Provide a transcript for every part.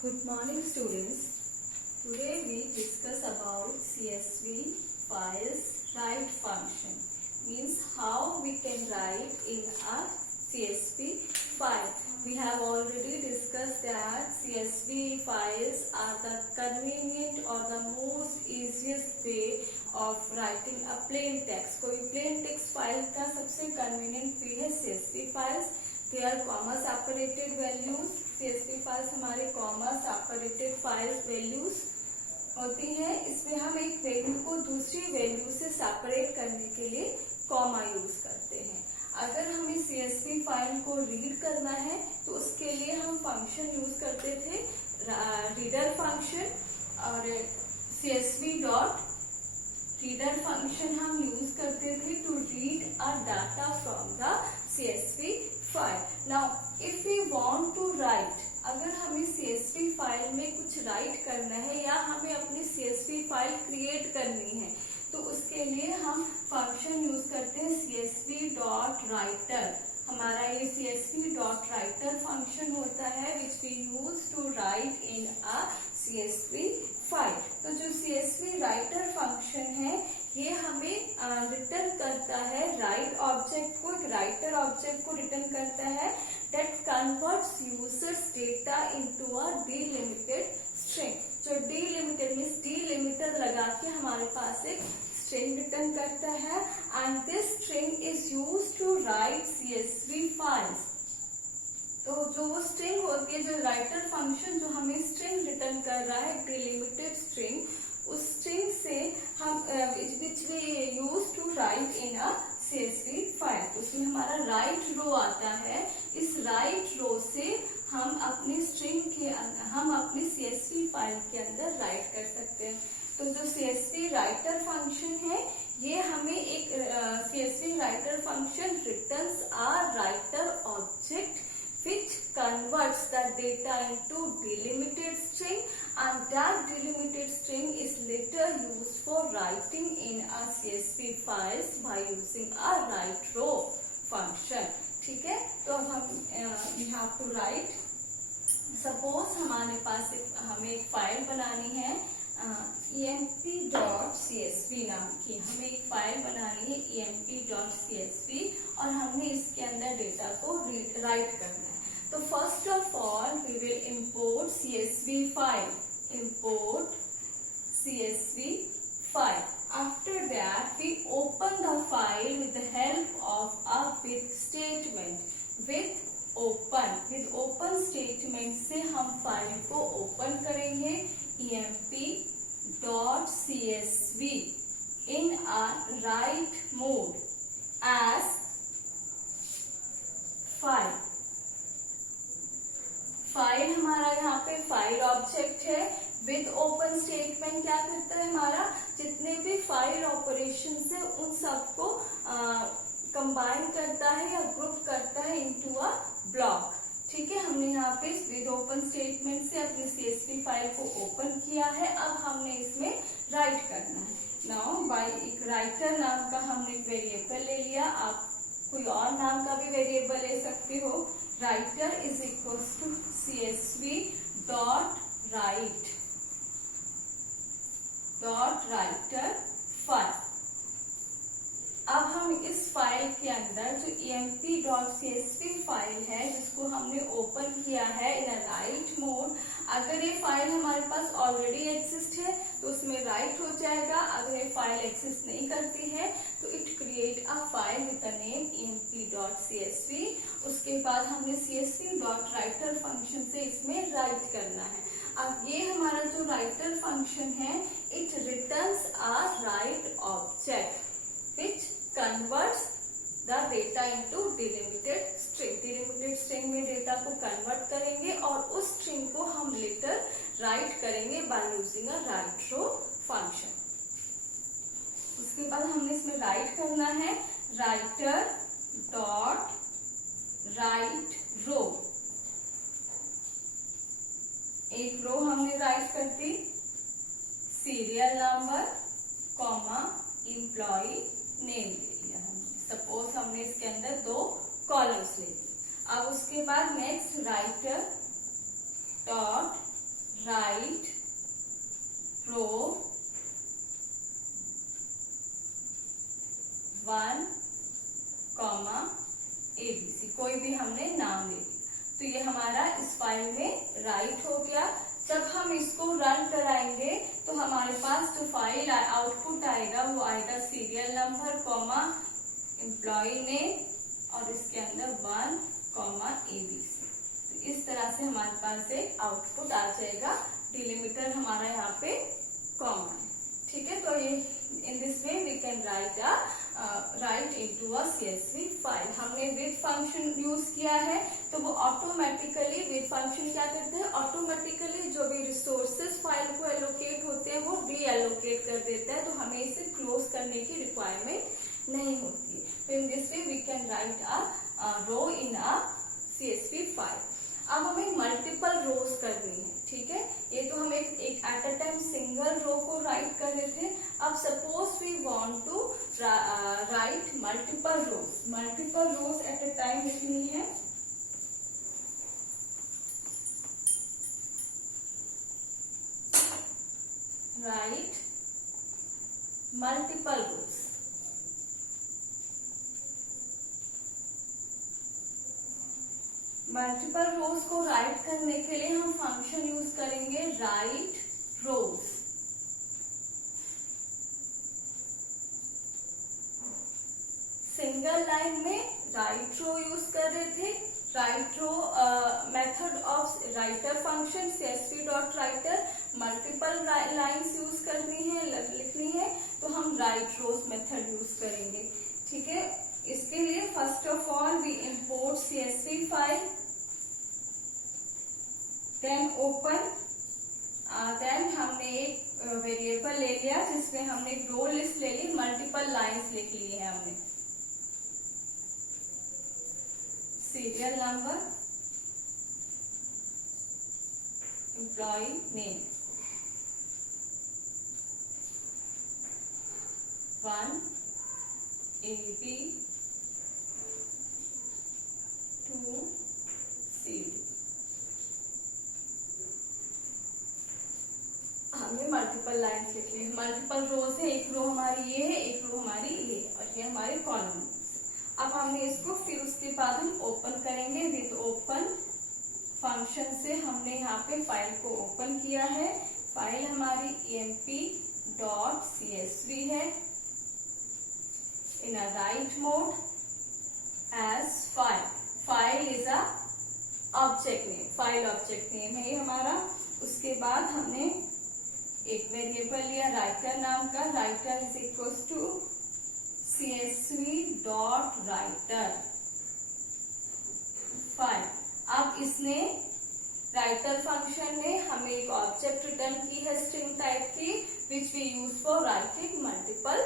Good morning, students. Today we discuss about CSV files write function. Means how we can write in a CSV file. We have already discussed that CSV files are the convenient or the most easiest way of writing a plain text. कोई plain text file का सबसे convenient way है CSV files. They are comma separated values. CSV files हमारे comma separated files values होती है. इसमें हम एक वैल्यू को दूसरी वैल्यू से सेपरेट करने के लिए कॉमा यूज करते हैं. अगर हमें CSV फाइल को रीड करना है तो उसके लिए हम फंक्शन यूज करते थे रीडर फंक्शन, और CSV डॉट रीडर फंक्शन हम यूज करते थे to read a data from the CSV file. Now if we want to write, अगर हमें CSV फाइल में कुछ राइट करना है या हमें अपनी CSV फाइल क्रिएट करनी है तो उसके लिए हम फंक्शन यूज करते हैं CSV डॉट राइटर. हमारा ये CSV डॉट राइटर फंक्शन होता है which we use to write in a CSV file. तो जो CSV राइटर फंक्शन है ये हमें रिटर्न करता है राइट ऑब्जेक्ट को, एक राइटर ऑब्जेक्ट को रिटर्न करता है that converts users data into a delimited string. जो delimited means delimiter लगा के हमारे पास एक string रिटर्न करता है and this string is used to write CSV files. तो जो वो स्ट्रिंग होती है, जो राइटर फंक्शन जो हमें स्ट्रिंग रिटर्न कर रहा है डिलिमिटेड स्ट्रिंग, उस स्ट्रिंग से हम which we use to write in a CSV file. उसमें हमारा राइट रो आता है. इस राइट रो से हम अपनी स्ट्रिंग के अंदर, हम अपनी CSV फाइल के अंदर राइट कर सकते हैं. तो जो CSV राइटर फंक्शन है ये हमें एक CSV writer function returns a writer object which converts the data into delimited string and that delimited string is later used for writing in a CSV files by using a write row function. ठीक है, तो अब हम we have to write. Suppose हमारे पास हमें एक file बनानी है emp.csv नाम की. हमें एक फाइल बनानी है emp.csv और हमने इसके अंदर डेटा को राइट करना है. तो first of all we will import CSV file. Import CSV file. After that we open the file with the help of a with statement. With open statement से हम फाइल को ओपन करेंगे emp.csv in a write mode as file. File हमारा यहाँ पे file object है. With open statement क्या करता है, हमारा जितने भी फाइल ऑपरेशंस है उन सबको कंबाइन करता है या ग्रुप करता है इनटू अ ब्लॉक. ठीक है, हमने यहाँ पे विद ओपन स्टेटमेंट से अपनी CSV फाइल को ओपन किया है. अब हमने इसमें राइट करना है. नाउ बाय एक राइटर नाम का हमने एक वेरिएबल ले लिया. आप कोई और नाम का भी वेरिएबल ले सकते हो. Writer is equal to CSV dot writer file. अब हम इस फाइल के अंदर जो emp.csv फाइल है जिसको हमने ओपन किया है इन अ राइट मोड, अगर ये फाइल हमारे पास ऑलरेडी एग्जिस्ट है तो उसमें राइट हो जाएगा. अगर ये फाइल एग्जिस्ट नहीं करती है तो it create a file with the name emp.csv. उसके बाद हमने CSV डॉट राइटर फंक्शन से इसमें राइट करना है. अब ये हमारा जो राइटर फंक्शन है it returns a right object which converts the data into delimited string. delimited string में डेटा को कन्वर्ट करेंगे और उस स्ट्रिंग को हम लेटर राइट करेंगे by using a write row function. उसके बाद हमने इसमें राइट करना है राइटर डॉट राइट रो. एक रो हमने राइट कर दी, serial number comma employ name ले लिया हमने. सपोज हमने इसके अंदर 2 कॉलम्स ले लिए. अब उसके बाद नेक्स्ट राइटर डॉट राइट रो 1, ABC, कोई भी हमने नाम ले लिया। तो ये हमारा इस फाइल में राइट हो गया। जब हम इसको रन कराएंगे तो हमारे पास जो फाइल आउटपुट आएगा वो आएगा serial number comma employ name और इसके अंदर 1, ABC। तो इस तरह से हमारे पास एक आउटपुट आ जाएगा। डिलिमीटर हमारा यहाँ पे कॉमा है, ठीक है। तो ये in this way we can write into a CSV file. हमने विद फंक्शन यूज किया है तो वो ऑटोमेटिकली विद फंक्शन क्या करते हैं, ऑटोमेटिकली जो भी रिसोर्सेज फाइल को एलोकेट होते हैं वो री एलोकेट कर देता है, तो हमें इसे क्लोज करने की रिक्वायरमेंट नहीं होती है। तो in this way we can write a row in a CSV file. अब हमें मल्टीपल रोज करनी है, ठीक है। ये तो हम एक at a time single row को राइट कर रहे थे। अब suppose we want to write multiple rows at a time लिखनी है। Write multiple rows. Multiple rows को राइट करने के लिए हम फंक्शन यूज करेंगे राइट रोज। सिंगल लाइन में राइट रो यूज कर रहे थे। Write row method of writer function CSV.writer। Multiple lines use करनी है, लिखनी है, तो हम राइट रोज मेथड यूज करेंगे, ठीक है। इसके लिए first of all we import CSV file, then open, then हमने एक वेरिएबल ले लिया जिसमें हमने एक रो लिस्ट ले ली, मल्टीपल लाइंस लिख ली है हमने। Serial number, employee name 1, AB, 2, CD। हमने मल्टीपल लाइन्स लिख ली। मल्टीपल रोज है, एक रो हमारी ये है, एक रो हमारी ये है और ये हमारे कॉलम। अब हमने इसको फिर उसके बाद हम ओपन करेंगे। विद ओपन फंक्शन से हमने यहाँ पे फाइल को ओपन किया है। फाइल हमारी emp.csv है in a write mode as file. File is a object name, file object name है ये हमारा। उसके बाद हमने एक वेरिएबल लिया राइटर नाम का। Writer is equal to CSV.writer file. अब इसने राइटर फंक्शन ने हमें एक ऑब्जेक्ट रिटर्न की है स्ट्रिंग टाइप की, which we use for writing multiple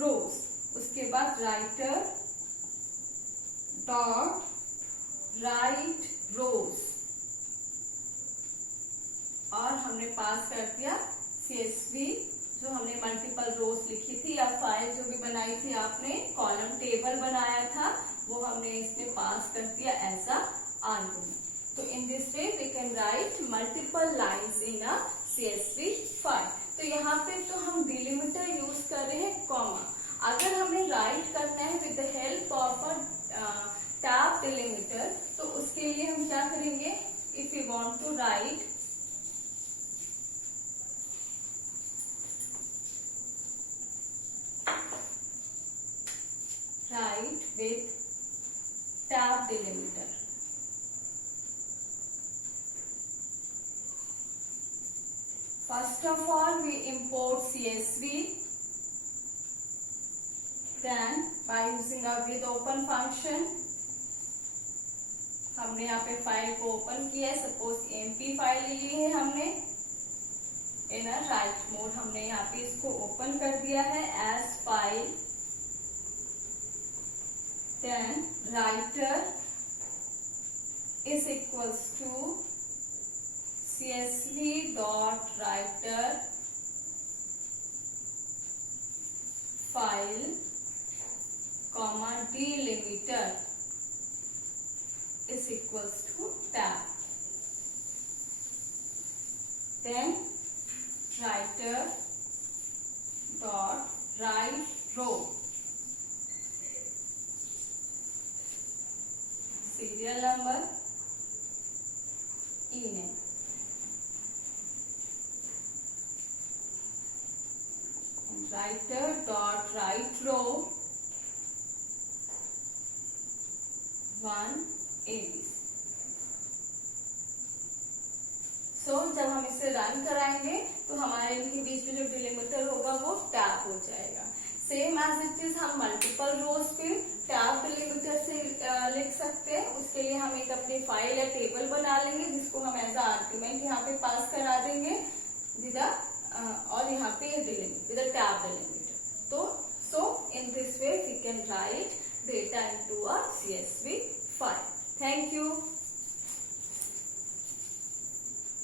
rows. उसके बाद राइटर डॉट राइट रोज और हमने पास कर दिया CSV जो हमने मल्टीपल रोज लिखी थी या फाइल जो भी बनाई थी आपने, कॉलम टेबल बनाया था, वो हमने इसमें पास कर दिया एज अ आर्गुमेंट। तो in this way we can write multiple lines in a CSV file. तो यहाँ पे तो हम डिलिमीटर यूज कर रहे हैं कॉमा। अगर हमें राइट करना है with the help of a tab delimiter, तो उसके लिए हम क्या करेंगे, if you want to write with tab delimiter, first of all we import CSV, then by using a with open function हमने यहाँ पे फाइल को ओपन किया है। सपोज MP फाइल ली है हमने इन अ राइट मोड, हमने यहाँ पे इसको ओपन कर दिया है as file. Then writer is equals to CSV.writer file comma delimiter is equals to tab. then writer dot write row, serial number, e-name. And writer dot write row 1 ABC. जब हम इसे रन कराएंगे तो हमारे इनके बीच में जो डिलिमीटर होगा वो टैब हो जाएगा. सेम एज इट इज हम मल्टीपल रोज पे टैब डिलिमीटर से लिख सकते हैं. उसके लिए हम एक अपनी फाइल या टेबल बना लेंगे जिसको हम एज अ आर्ग्यूमेंट यहाँ पे पास करा देंगे और यहाँ पे डिलिमीटर विद टैब डिलिमीटर. तो so in this way we can write data into a CSV file. Thank you.